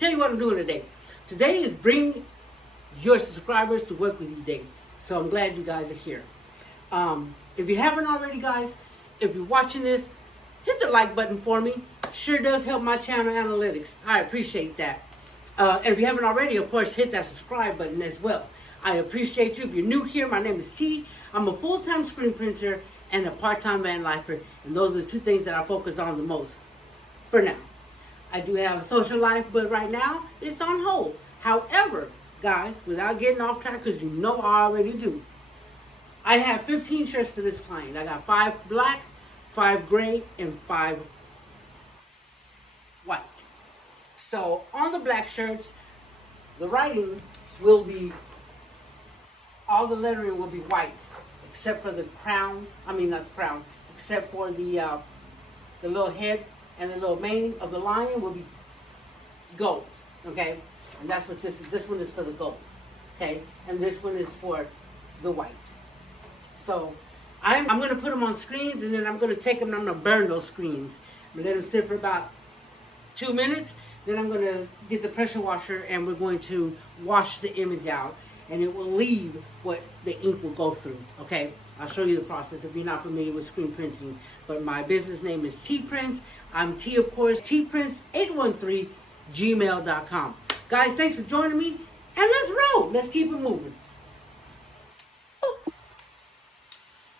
tell you what I'm doing today. Today is bring your subscribers to work with you day. So I'm glad you guys are here. If you haven't already, guys, if you're watching this, hit the like button for me. Sure does help my channel analytics. I appreciate that. And if you haven't already, of course, hit that subscribe button as well. I appreciate you. If you're new here, my name is T. I'm a full-time screen printer and a part-time van lifer, and those are the two things that I focus on the most for now. I do have a social life, but right now it's on hold. However, guys, without getting off track, because you know I already do, I have 15 shirts for this client. I got 5 black, 5 gray, and 5 white. So on the black shirts, the writing will be, all the lettering will be white, except for the crown, I mean not the crown, except for the little head and the little mane of the lion will be gold, okay? And that's what this is. This one is for the gold, okay? And this one is for the white. So I'm going to put them on screens, and then I'm going to take them and I'm going to burn those screens. I'm going to let them sit for about 2 minutes. Then I'm going to get the pressure washer, and we're going to wash the image out, and it will leave what the ink will go through, okay? I'll show you the process if you're not familiar with screen printing. But my business name is T Prints. I'm T, of course, tprints813gmail.com. Guys, thanks for joining me, and let's roll. Let's keep it moving.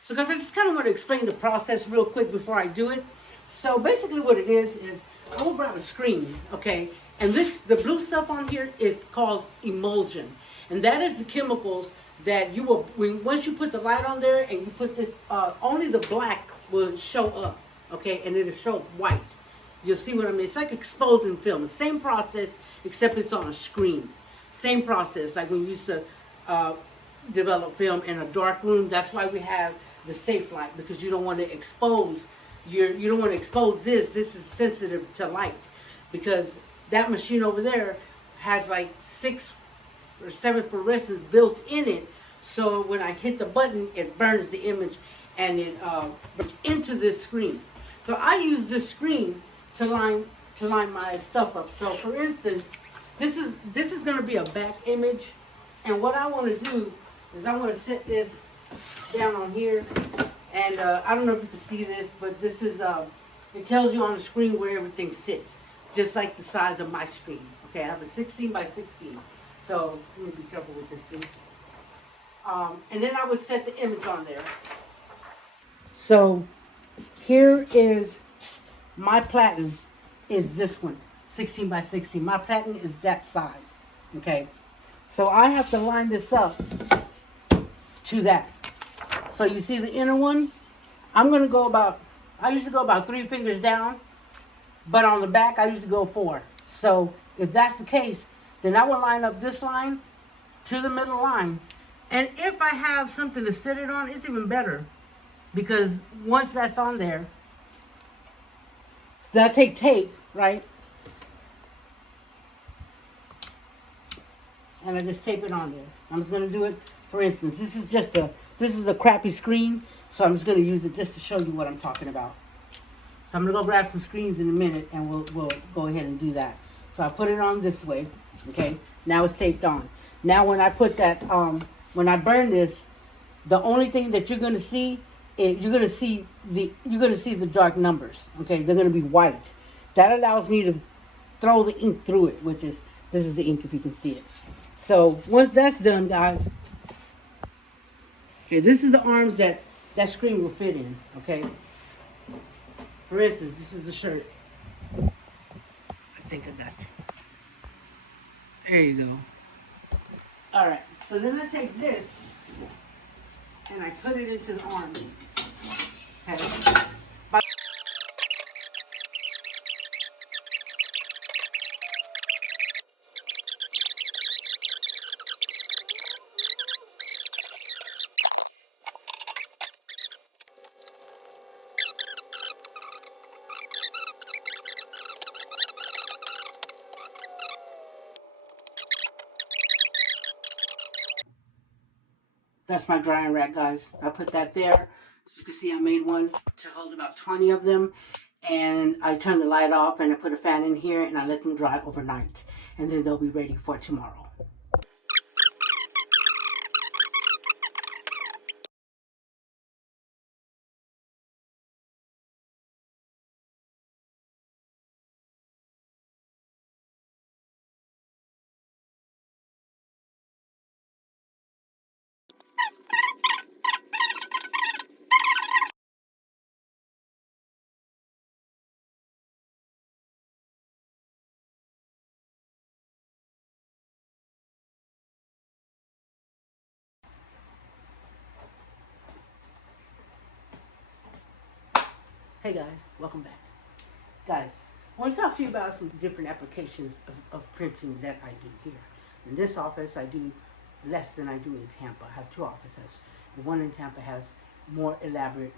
So guys, I just kind of want to explain the process real quick before I do it. So basically what it is I will grab a screen, okay? And the blue stuff on here is called emulsion. And that is the chemicals that you will, once you put the light on there and you put this, only the black will show up, okay? And it'll show white. You'll see what I mean. It's like exposing film. Same process, except it's on a screen. Same process, like when you used to develop film in a dark room. That's why we have the safe light, because you don't want to expose you don't want to expose this. This is sensitive to light, because that machine over there has like 6 or 7 fluorescents built in it. So when I hit the button, it burns the image and it burns into this screen. So I use this screen to line my stuff up. So for instance, this is going to be a back image, and what I want to do is I want to set this down on here, and I don't know if you can see this, but this is it tells you on the screen where everything sits, just like the size of my screen. Okay, I have a 16 by 16, so let me be careful with this thing. And then I would set the image on there. So here is my platen, is this one, 16 by 16. My platen is that size, okay? So I have to line this up to that. So you see the inner one? I usually go about 3 fingers down, but on the back I usually go 4. So if that's the case, then I will line up this line to the middle line. And if I have something to sit it on, it's even better, because once that's on there, so I take tape, right? And I just tape it on there. I'm just going to do it, for instance, this is a crappy screen, so I'm just going to use it just to show you what I'm talking about. So I'm going to go grab some screens in a minute, and we'll go ahead and do that. So I put it on this way, okay? Now it's taped on. Now when I put that, when I burn this, the only thing that you're going to see is you're going to see the dark numbers, okay? They're going to be white. That allows me to throw the ink through it, which is, this is the ink if you can see it. So once that's done, guys, okay, this is the arms that screen will fit in, okay? For instance, this is the shirt. I think I got you. There you go. All right, so then I take this and I put it into the arms, okay? That's my drying rack, guys. I put that there. As you can see, I made one to hold about 20 of them. and I turn the light off and I put a fan in here and I let them dry overnight, and then they'll be ready for tomorrow. Hey guys, welcome back. Guys, I want to talk to you about some different applications of printing that I do here. In this office, I do less than I do in Tampa. I have two offices. The one in Tampa has more elaborate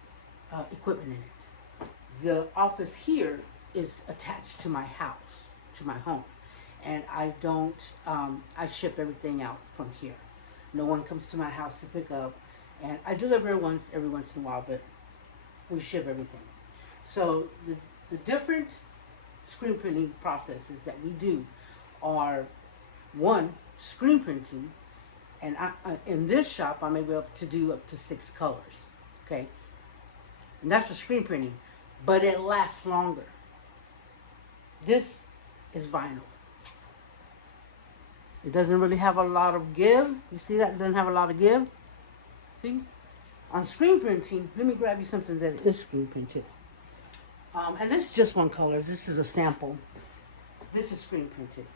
equipment in it. The office here is attached to my house, to my home. And I don't, I ship everything out from here. No one comes to my house to pick up. And I deliver every once in a while, but we ship everything. So the different screen printing processes that we do are, one, screen printing, and in this shop I'm able to do up to 6 colors, okay? And that's for screen printing, but it lasts longer. This is vinyl. It doesn't really have a lot of give. You see that? It doesn't have a lot of give. See? On screen printing, let me grab you something that is screen printed. And this is just one color. This is a sample. This is screen printed.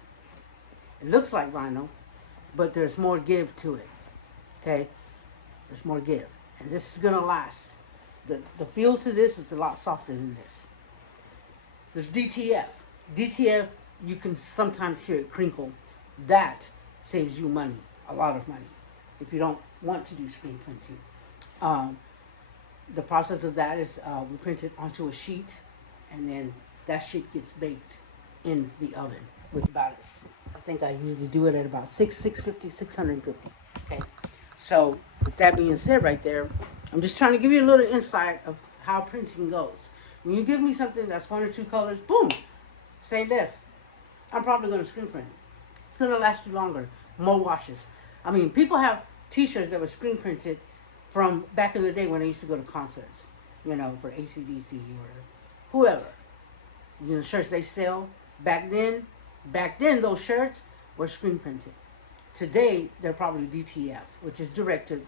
It looks like vinyl, but there's more give to it. Okay? There's more give. And this is gonna last. The feel to this is a lot softer than this. There's DTF. DTF, you can sometimes hear it crinkle. That saves you money, a lot of money, if you don't want to do screen printing. The process of that is we print it onto a sheet, and then that sheet gets baked in the oven with about, I think I usually do it at about 650, 650. Okay, so with that being said right there, I'm just trying to give you a little insight of how printing goes. When you give me something that's 1 or 2 colors, boom, say this, I'm probably going to screen print it. It's going to last you longer, more washes. I mean, people have t-shirts that were screen printed from back in the day when I used to go to concerts, you know, for AC/DC or whoever. You know, shirts they sell. Back then those shirts were screen printed. Today, they're probably DTF, which is directed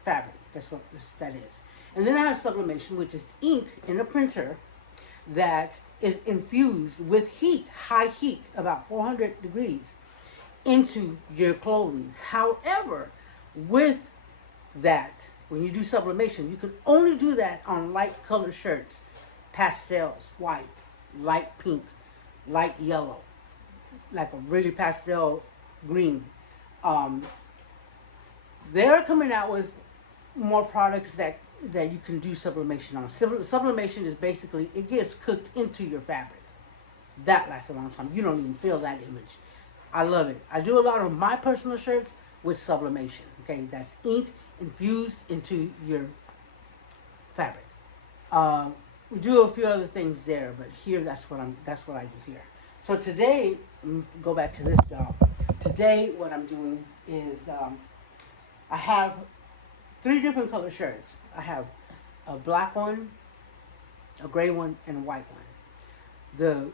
fabric. That's what that is. And then I have sublimation, which is ink in a printer that is infused with heat, high heat, about 400 degrees, into your clothing. However, with that, when you do sublimation, you can only do that on light colored shirts, pastels, white, light pink, light yellow, like a really pastel green. They're coming out with more products that you can do sublimation on. Sublimation is basically, it gets cooked into your fabric. That lasts a long time. You don't even feel that image. I love it. I do a lot of my personal shirts with sublimation. Okay, that's ink infused into your fabric. We do a few other things there, but here that's what I do here. So today, go back to this job. Today, what I'm doing is I have 3 different color shirts. I have a black one, a gray one, and a white one.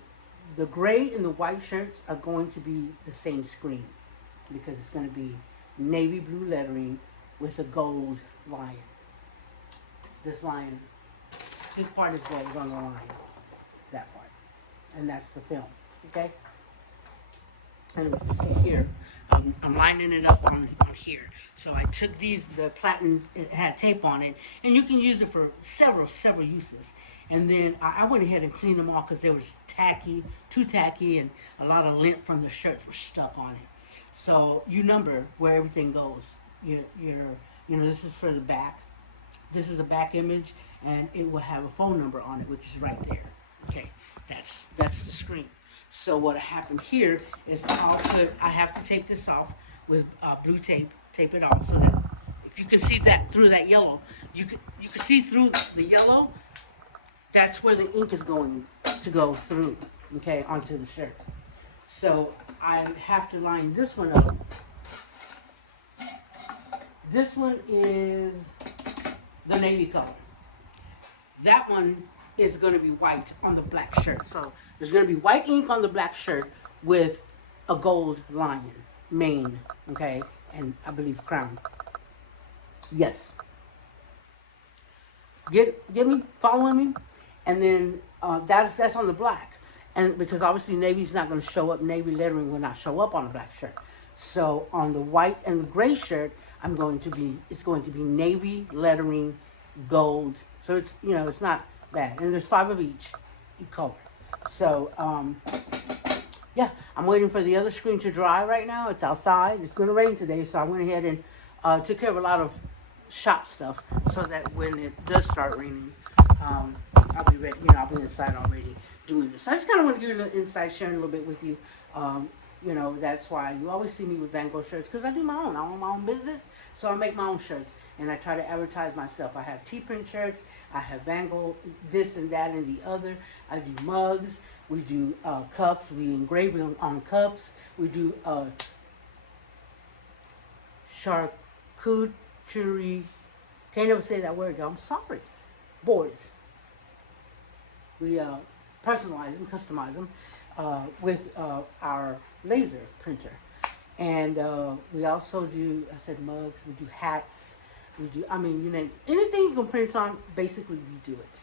The gray and the white shirts are going to be the same screen because it's going to be navy blue lettering with a gold lion. This lion, this part is gold on the line, that part, and that's the film. Okay. And you can see here, I'm lining it up on here. So I took the platen, it had tape on it, and you can use it for several uses. And then I went ahead and cleaned them off because they were too tacky, and a lot of lint from the shirts were stuck on it. So you number where everything goes. You know, this is for the back. This is a back image, and it will have a phone number on it, which is right there. Okay, that's the screen. So what happened here is I have to tape this off with blue tape, tape it off so that if you can see that through that yellow, you can see through the yellow. that's where the ink is going to go through, okay, onto the shirt. So I have to line this one up. This one is the navy color. That one is going to be white on the black shirt. So there's going to be white ink on the black shirt with a gold lion, mane, okay, and I believe crown. Yes. Get me, following me? And then that's on the black. And because obviously navy's not going to show up, navy lettering will not show up on the black shirt. So on the white and the gray shirt, it's going to be navy lettering, gold. So it's, you know, it's not bad. And there's 5 of each color. So, yeah, I'm waiting for the other screen to dry right now. It's outside. It's going to rain today, so I went ahead and took care of a lot of shop stuff so that when it does start raining, I'll be ready. You know, I'll be inside already doing this. So I just kind of want to give you a little insight, sharing a little bit with you. You know, that's why you always see me with Van Gogh shirts, because I do my own. I own my own business, so I make my own shirts, and I try to advertise myself. I have T-print shirts, I have Van Gogh, this and that and the other. I do mugs, we do cups, we engrave on cups, we do charcuterie, can't ever say that word, I'm sorry, boards. We personalize them, customize them with our laser printer. And we also do, I said mugs, we do hats, we do, I mean, you name it. Anything you can print on, basically we do it.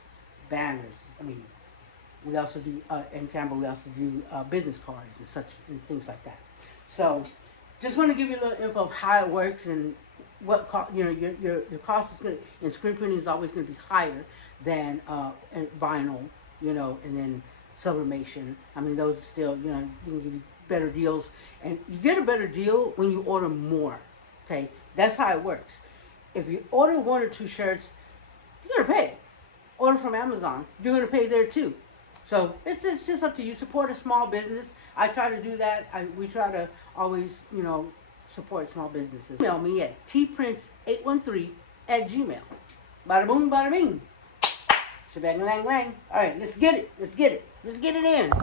Banners, I mean, we also do, in Tampa, we also do business cards and such, and things like that. So, just want to give you a little info of how it works and what, you know, your cost is going to, in screen printing is always going to be higher than vinyl, you know, and then sublimation. I mean, those are still, you know, you can give you better deals, and you get a better deal when you order more. Okay, that's how it works. If you order 1 or 2 shirts, you're gonna pay. Order from Amazon, you're gonna pay there too. So it's just up to you. Support a small business. I try to do that. We try to always, you know, support small businesses. Email me at tprints813@gmail. Bada boom, bada bing. Shebang lang lang. All right, let's get it. Let's get it. Let's get it in.